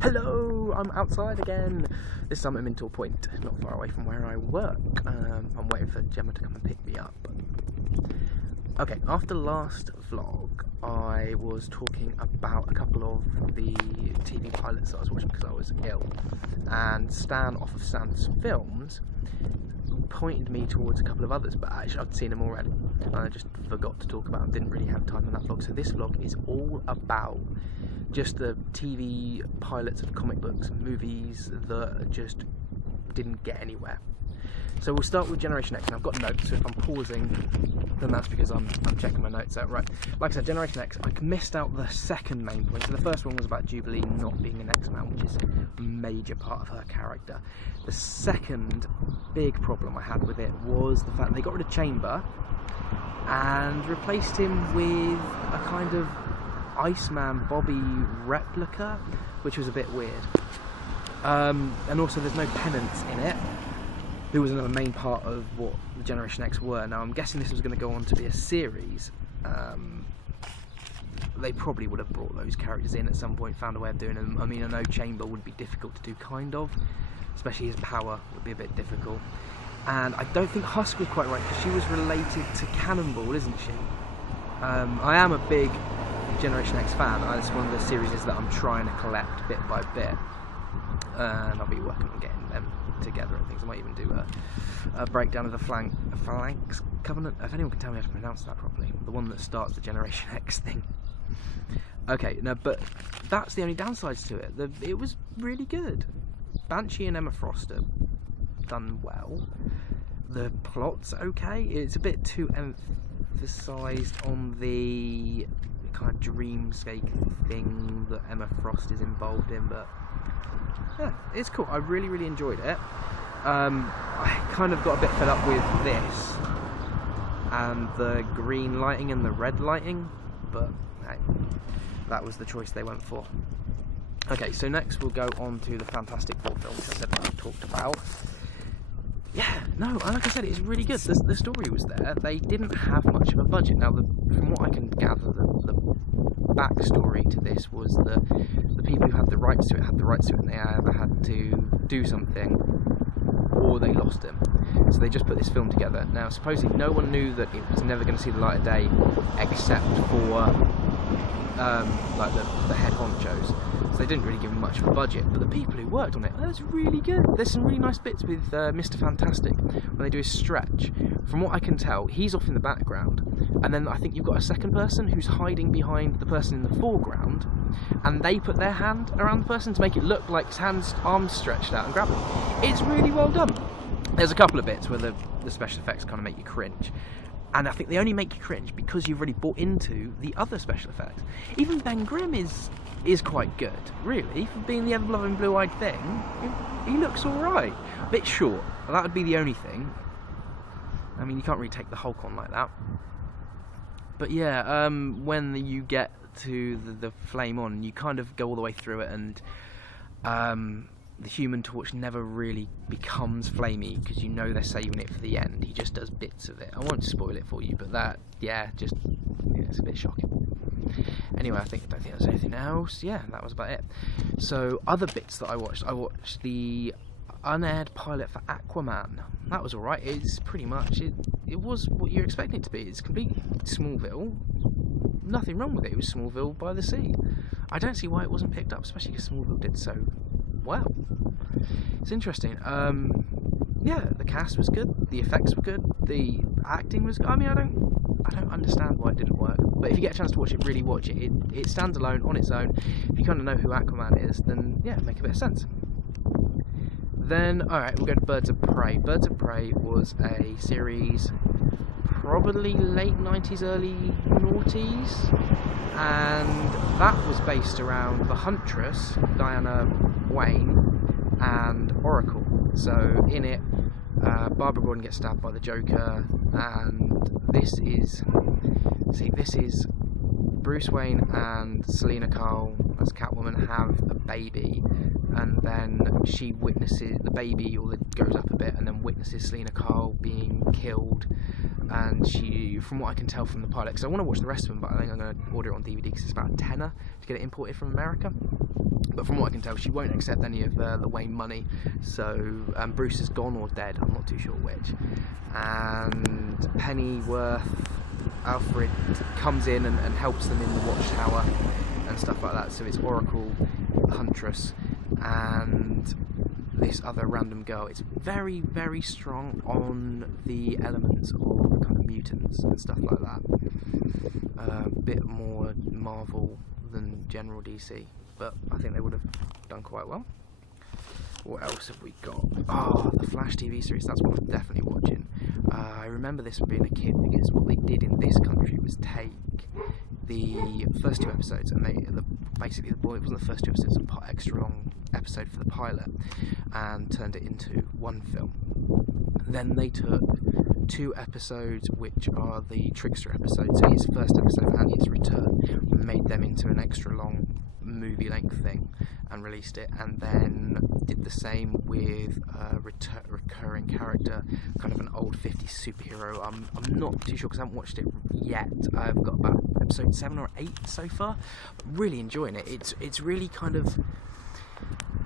Hello, I'm outside again. This time I'm in Tor Point, not far away from where I work. I'm waiting for Gemma to come and pick me up. Okay, after last vlog, I was talking about a couple of the TV pilots that I was watching because I was ill. And Stan off of Stan's Films pointed me towards a couple of others, but actually I'd seen them already. And I just forgot to talk about them, didn't really have time on that vlog. So this vlog is all about just the TV pilots of comic books and movies that just didn't get anywhere. So we'll start with Generation X, and I've got notes, so if I'm pausing, then that's because I'm checking my notes out. Right, like I said, Generation X, I missed out the second main point. So the first one was about Jubilee not being an X-Man, which is a major part of her character. The second big problem I had with it was the fact that they got rid of Chamber and replaced him with a kind of Iceman Bobby replica, which was a bit weird. And also there's no Penance in it, who was another main part of what the Generation X were. Now I'm guessing this was going to go on to be a series. They probably would have brought those characters in at some point, found a way of doing them. I mean, I know Chamber would be difficult to do, kind of, especially his power would be a bit difficult. And I don't think Husk was quite right, because she was related to Cannonball, isn't she? I am a big Generation X fan. It's one of the series that I'm trying to collect bit by bit, and I'll be working on getting them together and things. I might even do a breakdown of the Phalanx Covenant, if anyone can tell me how to pronounce that properly, the one that starts the Generation X thing. Okay, no, but that's the only downsides to it. It was really good. Banshee and Emma Frost are done well. The plot's okay. It's a bit too emphasised on the kind of dreamscape thing that Emma Frost is involved in, but yeah, it's cool. I really enjoyed it. I kind of got a bit fed up with this and the green lighting and the red lighting, but hey, that was the choice they went for. Okay, so next we'll go on to the Fantastic Four film, which I said I talked about. Yeah, no, like I said, it's really good. The story was there. They didn't have much of a budget. Now, from what I can gather, the backstory to this was that the people who had the rights to it and they either had to do something or they lost him. So they just put this film together. Now, supposedly no one knew that it was never going to see the light of day except for like the head honchos. So they didn't really give him much of a budget, but the people who worked on it, that was really good. There's some really nice bits with Mr. Fantastic when they do his stretch. From what I can tell, he's off in the background, and then I think you've got a second person who's hiding behind the person in the foreground, and they put their hand around the person to make it look like his arms stretched out and grab him. It's really well done. There's a couple of bits where the special effects kind of make you cringe. And I think they only make you cringe because you've already bought into the other special effects. Even Ben Grimm is quite good, really. For being the ever-loving blue-eyed thing, he looks alright. A bit short, that would be the only thing. I mean, you can't really take the Hulk on like that. But yeah, when you get to the flame on, you kind of go all the way through it, and the Human Torch never really becomes flamey, because you know they're saving it for the end. He just does bits of it. I won't spoil it for you, but that, yeah, it's a bit shocking. Anyway, I don't think there's anything else. Yeah, that was about it. So, other bits that I watched the unaired pilot for Aquaman. That was alright. It's pretty much, it was what you're expecting it to be. It's complete Smallville. Nothing wrong with it. It was Smallville by the sea. I don't see why it wasn't picked up, especially because Smallville did so well. It's interesting. Yeah, the cast was good, the effects were good, the acting was good. I mean, I don't understand why it didn't work, but if you get a chance to watch it, really watch it. It stands alone on its own. If you kind of know who Aquaman is, then yeah, make a bit of sense. Then, alright, we'll go to Birds of Prey. Birds of Prey was a series probably late 90s, early noughties, and that was based around the Huntress, Diana Wayne, and Oracle. So in it, Barbara Gordon gets stabbed by the Joker, and this is Bruce Wayne and Selena Kyle as Catwoman have a baby, and then she witnesses the baby, or it goes up a bit, and then witnesses Selena Kyle being killed. And she, from what I can tell from the pilot, because I want to watch the rest of them, but I think I'm going to order it on DVD because it's about a tenner to get it imported from America. But from what I can tell, she won't accept any of the Wayne money. So Bruce is gone or dead, I'm not too sure which. And Pennyworth, Alfred, comes in and helps them in the Watchtower and stuff like that. So it's Oracle, Huntress, and this other random girl. It's very, very strong on the elements of kind of mutants and stuff like that. A bit more Marvel than general DC. But I think they would have done quite well. What else have we got? Oh, the Flash TV series, that's what I'm definitely watching. I remember this from being a kid, because what they did in this country was take the first 2 episodes, and basically it wasn't the first 2 episodes, it was an extra long episode for the pilot, and turned it into one film. Then they took 2 episodes, which are the Trickster episodes, so his first episode and his return, and made them into an extra long movie length thing and released it, and then did the same with a recurring character, kind of an old 50s superhero. I'm not too sure because I haven't watched it yet. I've got about episode 7 or 8 so far. I'm really enjoying it. It's really kind of,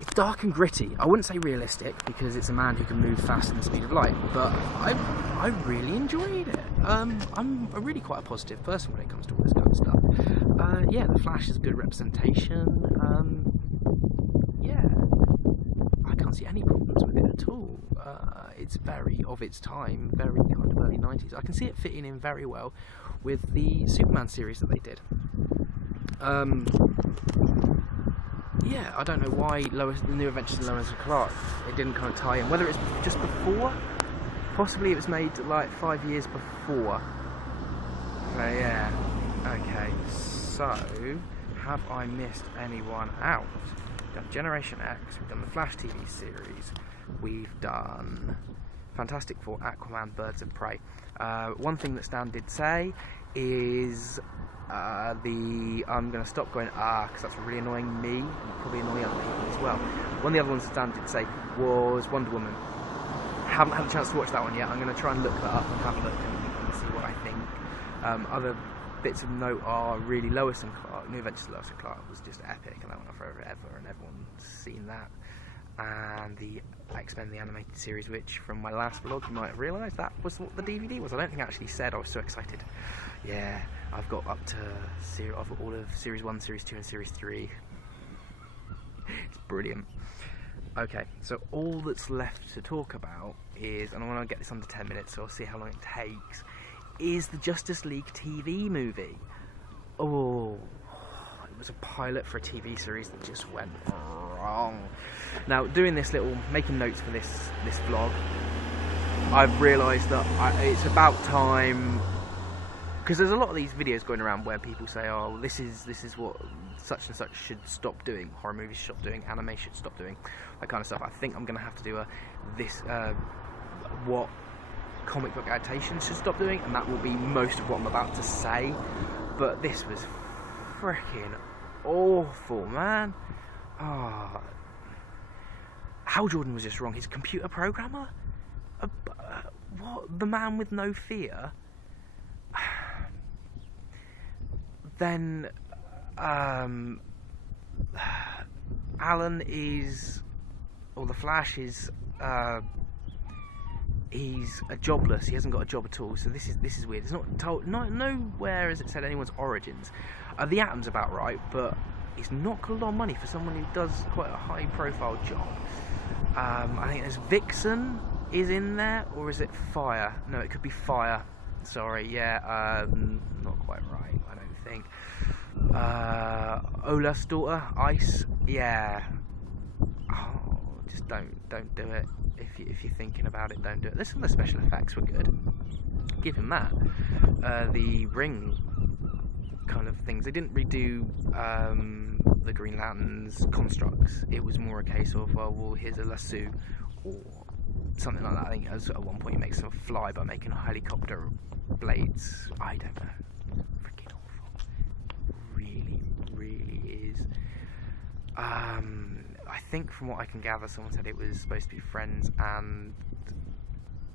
it's dark and gritty. I wouldn't say realistic because it's a man who can move faster than the speed of light, but I really enjoyed it. I'm really quite a positive person when it comes to all this kind of stuff. Yeah, the Flash is a good representation. Yeah, I can't see any problems with it at all. It's very of its time, very kind of early 90s. I can see it fitting in very well with the Superman series that they did. Yeah, I don't know why the New Adventures of Lois and Clark, it didn't kind of tie in. Whether it's just before, possibly it was made like 5 years before. So yeah, okay, so have I missed anyone out? We've done Generation X, we've done the Flash TV series, we've done Fantastic Four, Aquaman, Birds of Prey. One thing that Stan did say is I'm going to stop going because that's really annoying me and probably annoying other people as well. One of the other ones that Stan did say was Wonder Woman. Haven't had a chance to watch that one yet. I'm going to try and look that up and have a look and see what I think. Other bits of note are really Lois and Clark. New Adventures of Lois and Clark was just epic, and that went on forever and everyone's seen that. And the X-Men the animated series, which from my last vlog you might have realised that was what the DVD was. I don't think I actually said. I was so excited. Yeah, I've got up to all of Series 1, Series 2 and Series 3. It's brilliant. Okay, so all that's left to talk about is, and I want to get this under 10 minutes so I'll see how long it takes, is the Justice League TV movie. Oh, it was a pilot for a TV series that just went wrong. Now, doing this making notes for this vlog, I've realised that it's about time, because there's a lot of these videos going around where people say, oh, this is what such and such should stop doing, horror movies should stop doing, anime should stop doing, that kind of stuff. I think I'm going to have to do what comic book adaptations should stop doing, and that will be most of what I'm about to say. But this was freaking awful, man. Oh, Hal Jordan was just wrong. He's a computer programmer? What? The man with no fear? Then Alan is, or the Flash is, he's a jobless. He hasn't got a job at all. So this is weird. It's not told. Nowhere has it said anyone's origins. The Atom's about right, but he's not got a lot of money for someone who does quite a high-profile job. I think there's Vixen is in there, or is it Fire? No, it could be Fire. Sorry, yeah, not quite right, I don't think. Olaf's daughter, Ice, yeah. Oh, just don't do it. If you're thinking about it, don't do it. Listen, some of the special effects were good. Give him that. The ring kind of things. They didn't redo the Green Lantern's constructs. It was more a case of, well, here's a lasso or something like that. I think at one point he makes them fly by making helicopter blades. I don't know. Freaking awful. Really, really is. I think from what I can gather, someone said it was supposed to be Friends and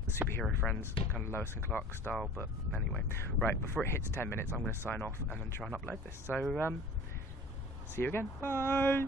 superhero Friends, kind of Lois and Clark style, but anyway. Right, before it hits 10 minutes, I'm going to sign off and then try and upload this. So, see you again. Bye!